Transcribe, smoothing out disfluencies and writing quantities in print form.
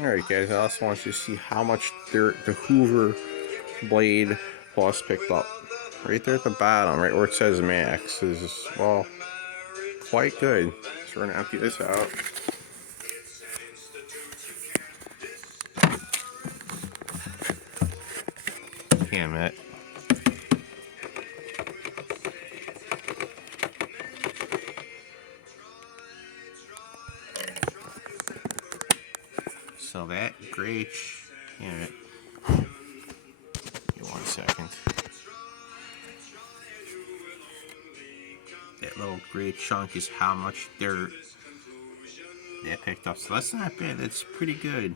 Alright guys, I also want you to see how much dirt the Hoover blade plus picked up. Right there at the bottom, right where it says max, is, well, quite good. So we're going to empty this out. Damn it. So that gray, damn it. Give me 1 second. That little gray chunk is how much dirt that picked up. So that's not bad. That's pretty good.